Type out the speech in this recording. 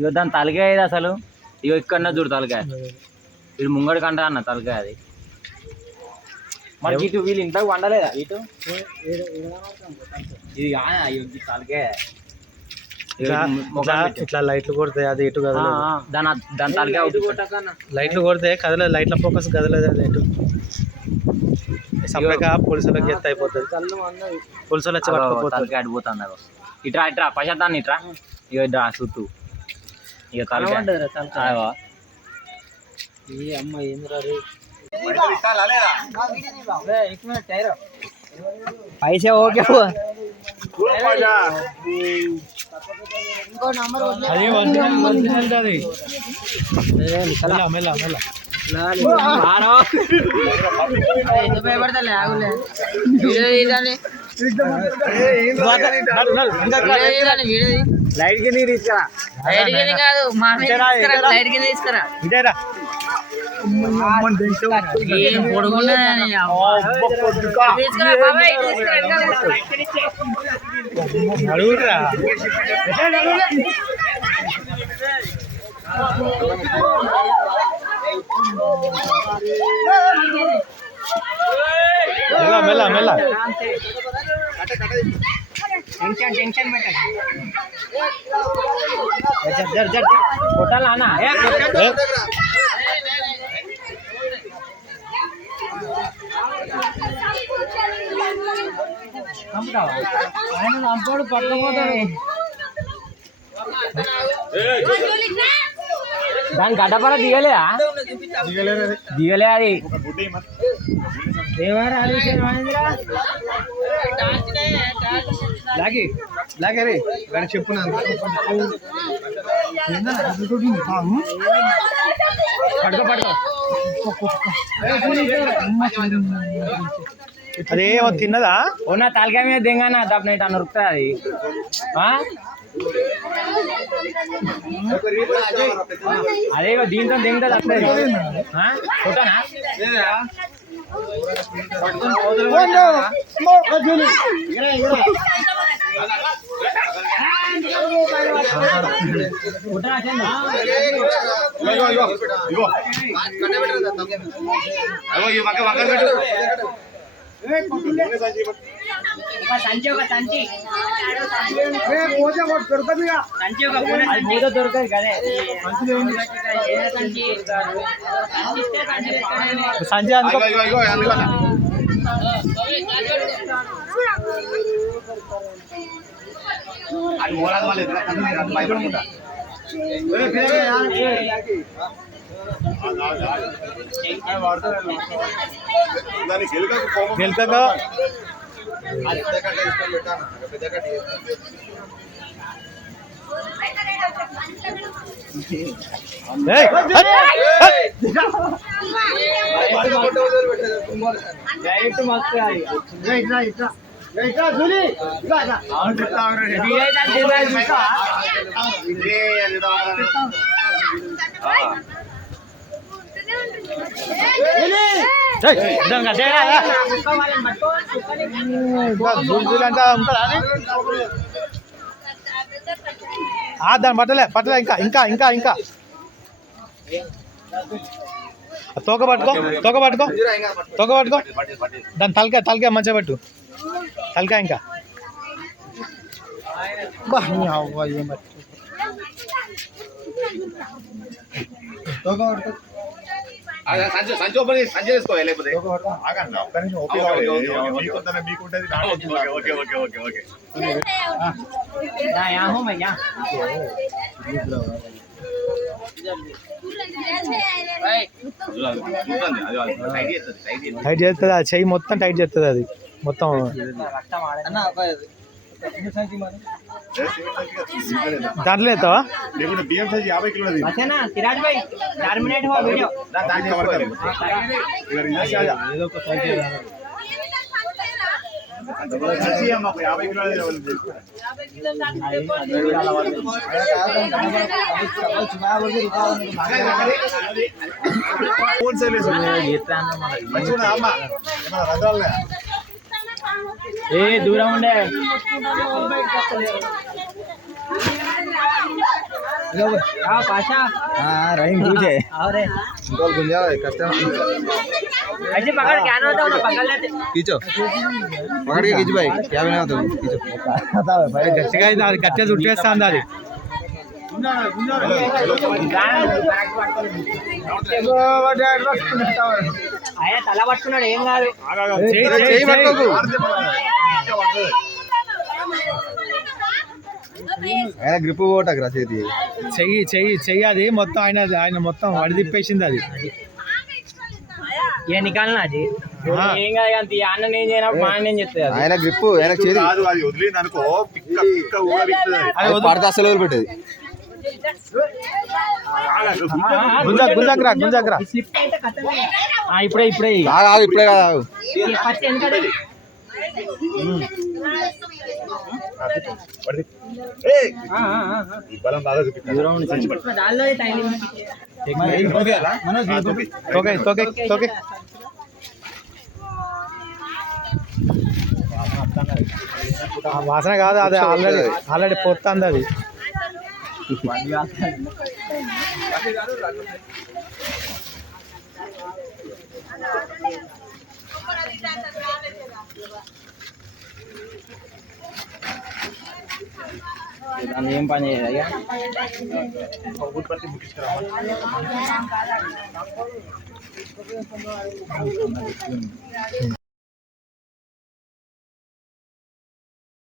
ఇగో దాని తలకాయ ఇది అసలు ఇగో ఇక్కడ చూడు తలకాయ ఇది ముంగడి కంట అన్న తలకాయ అది మనకి ఇటు వీళ్ళు ఇంట్లోకి వండలేదా ఇటు ఇది కాదా తలకాయ ఇట్లా ఇట్లా-. ఇట్లా లైట్లు కొడితే అది ఇటు ఆ, దాని దాని తలకాయ. లైట్లు కొడితే కదలేదు లైట్ల ఫోకస్ కదలేదు అది ఇటు సపరేట్గా పోలీసులకు ఎత్త అయిపోతుంది పోలీసులు వచ్చి అగో ఇట్రా ఇట్రా ఇట్రా ఇగో ఇట్రా చుట్టూ ఇక తలకాయ అగో. పైసా ఓకే మెల్ల మెల్ల లైట్ కి నీరు తీసుకురా కాదు మా మీద తీసుకురా, లైట్ కింద తీసుకురా ఇదేరా ఏం పొడుగున్నదని తీసుకురా బాబాయ్, ఇటు తీసుకురా, వెనకాల తీసుకురా. అడుగురా మెల్ల మెల్ల మెల్ల టెన్షన్ టెన్షన్ పెట్టండి ఏ, చంపుతావా? ఆయన చంపాడు పట్టుకుపోతాడు దాని గడ్డపర దిగలేదా దిగలే అది? లాగి లాగే రే నా పడుకో పడుకో అదే తిన్నదా? ఉన్న తలకాయ మీద దింగనా దప్పన ఇట్లా నొరుకుతుంది అది? అదే దీంతో దింగుతుంది ఫోటోనా? ఫోటో వచ్చిందా? ఒక సంచి ఒక సంచి. సంచి ఒక మూడో దొరకదు కదే. సంచి అనుకో డైరెక్ట్ మస్తు ఇద్దరం కదా, ఏయ్, ఏయ్, ఇంకా జూలు జూలు అంతా ఉంటుందా అది? ఆ, దాన్ని పట్టలే పట్టలే ఇంకా ఇంకా ఇంకా ఇంకా. తోక పట్టుకో తోక పట్టుకో తోక పట్టుకో. దాని తలకాయ తలకాయ మంచిగా పెట్టు. తలకాయ ఇంకా. తోక పట్టుకో. సంచి సంచి ఓపెన్ చేసి సంచి వేసుకోవాలి లేకపోతే. తోక పట్టుకో ఆగండి ఒక్క నిమిషం okay, okay okay, okay, okay. మీకుంటేనే మీకుంటేది నాకు okay okay okay okay okay నా యా హూ मैं యా చూడండి అది అది టైట్ చేస్తుంది ఆ చెయ్యి మొత్తం టైట్ చేస్తుంది అది. మొత్తం. దాంట్లో ఎత్తావా లేకుంటే బియ్యం సైజ్ యాభై కిలో అసేనా సిరాజ్ భాయ్ చార్ మినిట్ హో మంచిగా అమ్మా ఏ దూరం ఉండే हाँ पाशा रहीम तुझे और है गोल गुंजा कस्टम ऐसे पकड़ क्या ना होता है पकड़ लेते खींचो पकड़ के खींच भाई क्या भी ना होता खींचो అది గట్టిగా అయింది అది గట్టిగా చుట్టేస్తుంది అది ఆయన తల పట్టుకున్నాడు ఏం కాదు చెయ్యి, చెయ్యి చెయ్యి, పట్టుకోకు ఆయన గ్రిప్ పోటకు రా చేతి. చెయ్యి చెయ్యి చెయ్యి అది. మొత్తం ఆయన ఆయన మొత్తం వడి తిప్పేసింది అది. నికాలనా అది. ఏం కాదు అంత అన్న నేను చేయనప్పుడు మా నేను చెప్తాయి అది? ఆయన గ్రిప్ ఆయన చేతి. కాదు అది వదిలింది అనుకో. పిక్క పిక్క ఊడబిక్తుంది అది అది వదిలి- పడితే అసలు వదిలిపెట్టేది. గుంజా గుంజాకరా గుంజాకరా స్లిప్ అయితే కథమే ఆ, ఇప్పుడే ఇప్పుడే. ఇప్పుడే కాదు బలం బాగా వాసన కాదు అది ఆల్రెడీ ఆల్రెడీ పోతుంది అది. దాన్ని ఏం పని చేయాలి ఇక?